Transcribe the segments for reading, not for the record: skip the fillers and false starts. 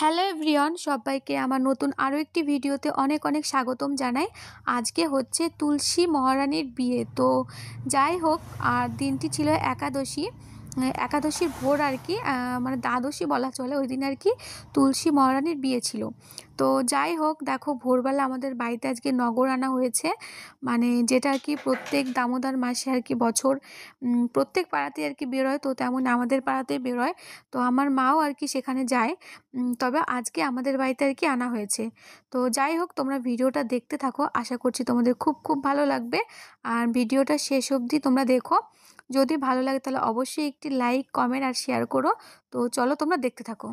Hello everyone, সবাইকে আমার নতুন আরও একটি ভিডিওতে অনেক অনেক স্বাগতম জানাই। আজকে হচ্ছে তুলসী মহারানীর বিয়ে। তো যাই হোক, আর দিনটি ছিল একাদশী, একাদশীর ভোর আর কি, মানে দ্বাদশী বলা চলে। ওই দিন আর কি তুলসী মহারানীর বিয়ে ছিল। তো যাই হোক, দেখো ভোরবেলা আমাদের বাড়িতে আজকে নগর আনা হয়েছে, মানে যেটা আর কি প্রত্যেক দামোদর মাসে আর কি বছর প্রত্যেক পাড়াতে আর কি বেরোয়, তো তেমন আমাদের পাড়াতেই বেরোয়। তো আমার মাও আর কি সেখানে যায়, তবে আজকে আমাদের বাড়িতে আর কি আনা হয়েছে। তো যাই হোক, তোমরা ভিডিওটা দেখতে থাকো, আশা করছি তোমাদের খুব খুব ভালো লাগবে। আর ভিডিওটা শেষ অবধি তোমরা দেখো, যদি ভালো লাগে তাহলে অবশ্যই একটি লাইক, কমেন্ট আর শেয়ার করো। তো চলো তোমরা দেখতে থাকো।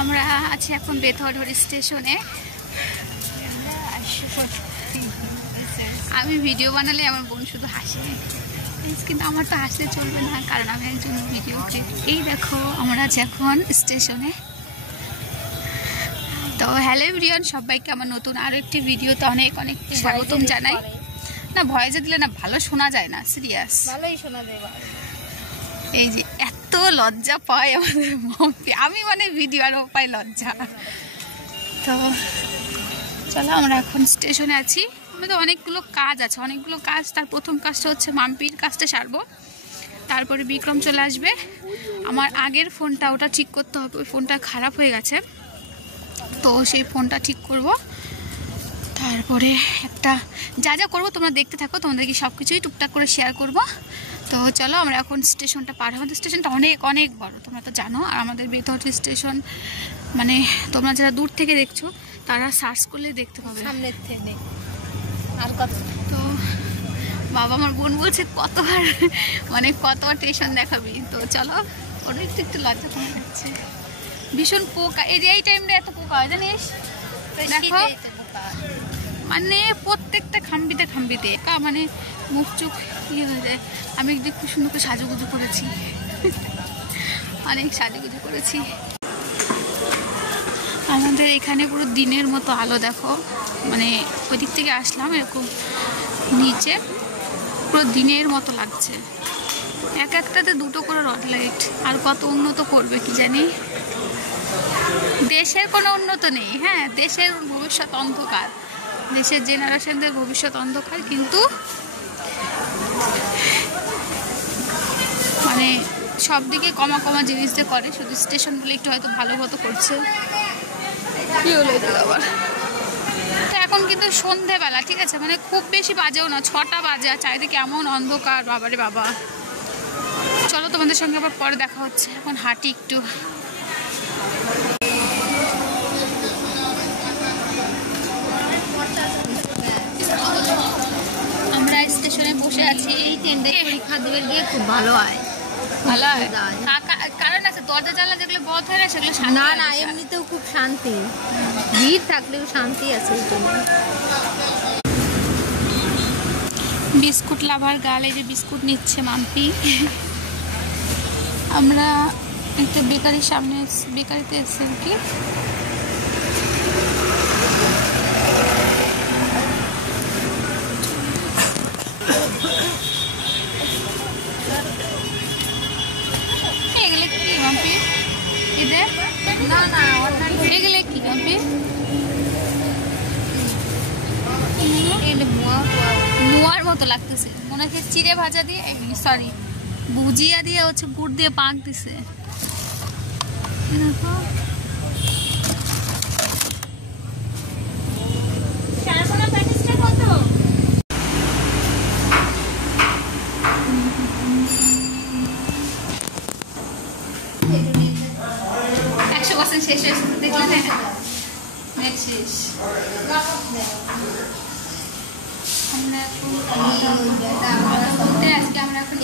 আমরা আছি এখন বেথরহরি স্টেশনে। আমি ভিডিও বানালে আমার বোন শুধু হাসে, কিন্তু আমার তো হাসতে চলবে না, কারণ আমি একজন ভিডিও ক্রিয়েটর। এই দেখো আমরা আছি এখন স্টেশনে। তো হ্যালো এভরিওয়ান, সবাইকে আমার নতুন আরও একটি ভিডিওতে অনেক অনেক স্বাগতম জানাই। না, ভয়েসে দিলে না ভালো শোনা যায় না, সিরিয়াস ভালোই শোনা যায়। এই যে এত লজ্জা পায় আমাদের মম্পি, আমি মানে ভিডিও আরও পাই লজ্জা। তো চলো, আমরা এখন স্টেশনে আছি। আমাদের অনেকগুলো কাজ আছে, অনেকগুলো কাজ। তার প্রথম কাজটা হচ্ছে মাম্পির কাজটা সারবো, তারপরে বিক্রম চলে আসবে। আমার আগের ফোনটা, ওটা ঠিক করতে হবে, ওই ফোনটা খারাপ হয়ে গেছে, তো সেই ফোনটা ঠিক করব। তারপরে একটা যা যা করবো তোমরা দেখতে থাকো, তোমাদেরকে সব কিছুই টুকটাক করে শেয়ার করবো। তো চলো, আমরা এখন স্টেশনটা পার। আমাদের স্টেশনটা অনেক অনেক বড়, তোমরা তো জানো। আর আমাদের বেথরহরি স্টেশন, মানে তোমরা যারা দূর থেকে দেখছো তারা সার্চ করলে দেখতে পাবে সামনের থেকে। আর কত তো বাবা আমার বোন বলছে কতবার, মানে কতবার স্টেশন দেখাবি। তো চলো, ওটা একটু একটু লজ্জা কমে যাচ্ছে। ভীষণ পোকা, এই টাইমটা এত পোকা হয় জানিস। দেখো, মানে প্রত্যেকটা খাম্বিতে খাম্বিতে মানে মুখ চোখ ইয়ে হয়ে যায়। আমি একটু খুব সুন্দর করে সাজুগুজু করেছি, অনেক সাজুগুজু করেছি। আমাদের এখানে পুরো দিনের মতো আলো, দেখো, মানে ওই দিক থেকে আসলাম, এরকম নিচে পুরো দিনের মতো লাগছে। এক একটাতে দুটো করে রড লাইট। আর কত উন্নত করবে কি জানি। দেশের কোনো উন্নত নেই, হ্যাঁ, দেশের ভবিষ্যৎ অন্ধকার, দেশের জেনারেশনদের ভবিষ্যৎ অন্ধকার, কিন্তু মানে সব দিকে কমা কমা জিনিস দিয়ে করে। শুধু স্টেশন বলে একটু হয়তো ভালো মতো করছে। কি হলো এটা আবার? তো এখন কিন্তু সন্ধেবেলা, ঠিক আছে, মানে খুব বেশি বাজেও না, 6টা বাজে, আর চারিদিকে এমন অন্ধকার, বাবারে বাবা। চলো, তোমাদের সঙ্গে আবার পরে দেখা হচ্ছে। এখন হাঁটি একটু। আমরা স্টেশনে বসে আছি। এই ট্রেনটা পরীক্ষা দেবে গিয়ে খুব ভালো হয়। ভালো হয়, কারণ আছে দরজা জানলা যেগুলো বন্ধ হয় না, সেগুলো না না, এমনিতেও খুব শান্তি, ভিড় থাকলেও শান্তি আছে। বিস্কুট লাভার গাল, এই যে বিস্কুট নিচ্ছে মাম্পি। আমরা একটা বেকারির সামনে, বেকারিতে এসেছি আর কি। এগুলো কি মাম্পি? এদের না না, এগুলো কি মাম্পি? মোয়া মোয়ার মতো লাগতেছে, মনে হচ্ছে চিড়ে ভাজা দিয়ে, সরি ভুজিয়া দিয়ে হচ্ছে গুড় দিয়ে পাক দিছে। দেখো শেষ হয়েছে, দেখলে না নেট শেষ। আজকে আমরা এখন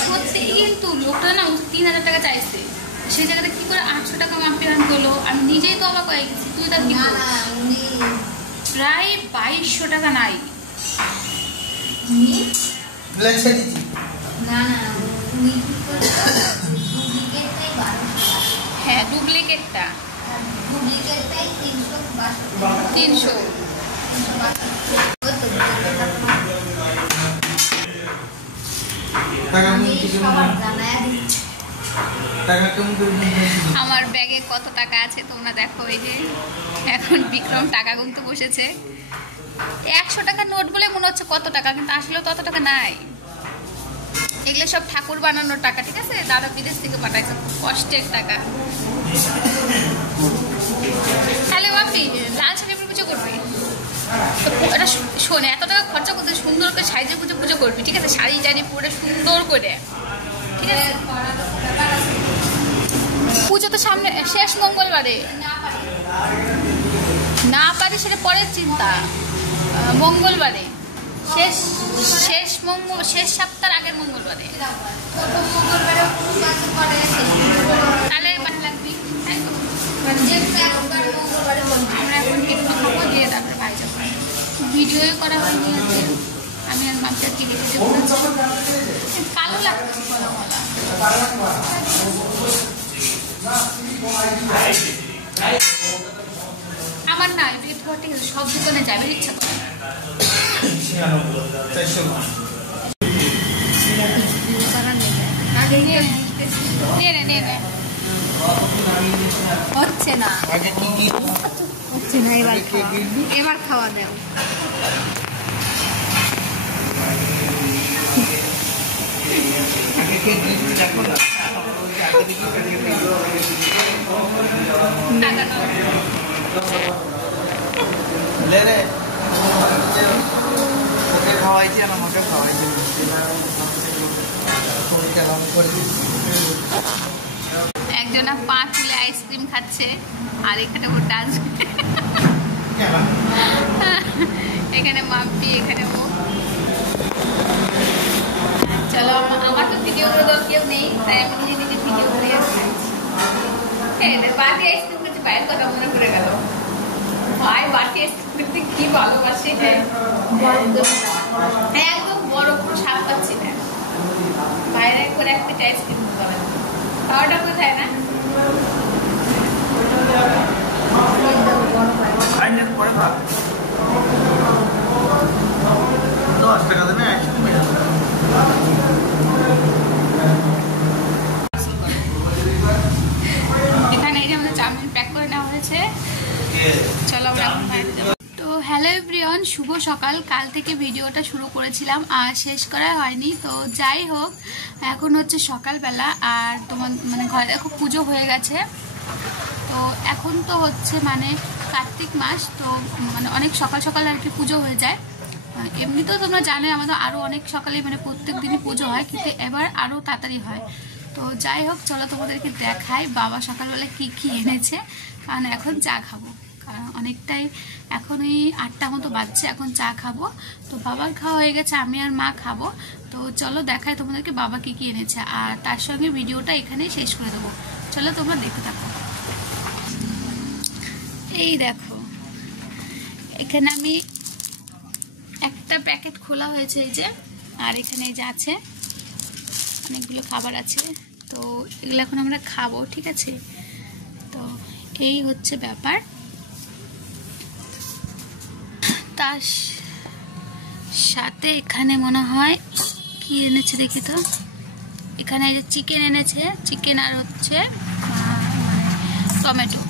সত্যি কিন্তু লোকটা না 3000 টাকা চাইছে, সেই জায়গাটা কি করে 800 টাকা পেমেন্ট করলো। আমি নিজেই তো অবাক হয়ে গেছি। তুই তার কি প্রায় 2200 টাকা নাই। হ্যাঁ ডুপ্লিকেটটা 300। আমার ব্যাগে কত টাকা আছে তোমরা দেখো। এই যে এখন বিক্রম টাকা গুনতে বসেছে। 100 টাকার নোট বলে মনে হচ্ছে কত টাকা, কিন্তু আসলে তত টাকা নাই। এগুলো সব ঠাকুর বানানোর টাকা, ঠিক আছে? দাদা বিদেশ থেকে পাঠাইছে, খুব কষ্টের টাকা। তাহলে বাপি লাল শাড়ি পরে পুজো করবি? এটা শোনে, এত টাকা খরচা করতে সুন্দর করে সাইজে পুজো করবি, ঠিক আছে? শাড়ি টাড়ি পরে সুন্দর করে, ঠিক আছে? পুজো তো সামনে, শেষ মঙ্গলবারে। না পারি সেটা পরের চিন্তা। মঙ্গলবারে শেষ সপ্তাহের আগের মঙ্গলবারে। তাহলে লাগবি। আমরা এখন একটু খাবো, দিয়ে তারপরে ভাই যাবো। ভিডিও করা হয়নি আছে। আমি আর মাছটা কি দেখেছি কালো লাগছে বলা বলা। আমার না ঠিক আছে, সব দোকানে যাবে ইচ্ছা করে। হচ্ছে না এবার খাওয়া দেও। একজনা 5 কিলো আইসক্রিম খাচ্ছে আর এখানে ও ডান্স, এখানে মাম্পি, এখানে ও। চলো আমার তো ভিডিও করে দেওয়ার কেউ নেই, তাই আমি নিজে ভিডিও করে বাটি আইসক্রিম খেতে বাইরের কথা মনে পড়ে গেল। ভাই বাটি আইসক্রিম খেতে কি ভালোবাসে। একদম বড় পুরো সাপ পাচ্ছি না, বাইরে করে একটা আইসক্রিম করেন। খাওয়াটা কোথায় না এখানে এই যে আমাদের চাউমিন প্যাক করে নেওয়া হয়েছে। চলো আমরা এখন বাইরে যাবো। তো হ্যালো এভরিওয়ান, শুভ সকাল। কাল থেকে ভিডিওটা শুরু করেছিলাম আর শেষ করা হয়নি। তো যাই হোক, এখন হচ্ছে সকালবেলা আর তোমার মানে ঘরে দেখো পুজো হয়ে গেছে। তো এখন তো হচ্ছে মানে কার্তিক মাস, তো মানে অনেক সকাল সকাল আর কি পুজো হয়ে যায়। এমনিতেও তোমরা জানো আমাদের আরও অনেক সকালে মানে প্রত্যেক দিনই পুজো হয়, কিন্তু এবার আরও তাড়াতাড়ি হয়। তো যাই হোক, চলো তোমাদেরকে দেখাই বাবা সকালবেলা কি কি এনেছে, কারণ এখন চা খাবো। কারণ অনেকটাই এখন এই 8টা মতো বাজছে, এখন চা খাবো। তো বাবার খাওয়া হয়ে গেছে, আমি আর মা খাবো। তো চলো দেখাই তোমাদেরকে বাবা কি কি এনেছে, আর তার সঙ্গে ভিডিওটা এখানেই শেষ করে দেবো। চলো তোমরা দেখতে থাকো। এই দেখো এখানে আমি একটা প্যাকেট খোলা হয়েছে এই যে, আর এখানে এই যে আছে অনেকগুলো খাবার আছে। তো এগুলো এখন আমরা খাবো, ঠিক আছে? তো এই হচ্ছে ব্যাপার। তার সাথে এখানে মনে হয় কি এনেছে দেখি তো, এখানে এই যে চিকেন এনেছে, চিকেন আর হচ্ছে টমেটো।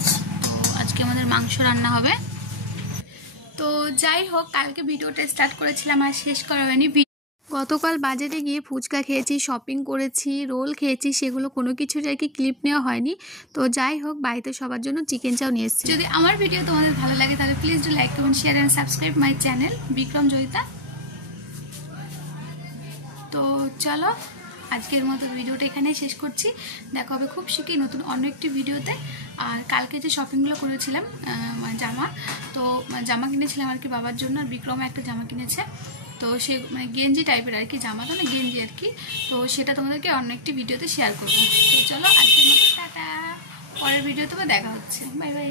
তো আজকে আমাদের মাংস রান্না হবে। তো যাই হোক, কালকে ভিডিওটা স্টার্ট করেছিলাম আর শেষ করা হয়নি। গতকাল বাজারে গিয়ে ফুচকা খেয়েছি, শপিং করেছি, রোল খেয়েছি, সেগুলো কোনো কিছুর আর কি ক্লিপ নেওয়া হয়নি। তো যাই হোক, বাড়িতে সবার জন্য চিকেন চাও নিয়ে এসেছি। যদি আমার ভিডিও তোমাদের ভালো লাগে তাহলে please do like, comment, share and subscribe my channel Bikram Joyita. তো চলো আজকের মতো ভিডিওটা এখানেই শেষ করছি। দেখা হবে খুব শীঘ্রই নতুন অন্য একটি ভিডিওতে। আর কালকে যে শপিংগুলো করেছিলাম জামা, তো জামা কিনেছিলাম আর কি বাবার জন্য, আর বিক্রম একটা জামা কিনেছে। তো সে মানে গেঞ্জি টাইপের আর কি, জামা তো না গেঞ্জি আর কি। তো সেটা তোমাদেরকে অন্য একটি ভিডিওতে শেয়ার করবো। তো চলো আজকের মতো টাটা, পরের ভিডিও তোমার দেখা হচ্ছে, বাই বাই।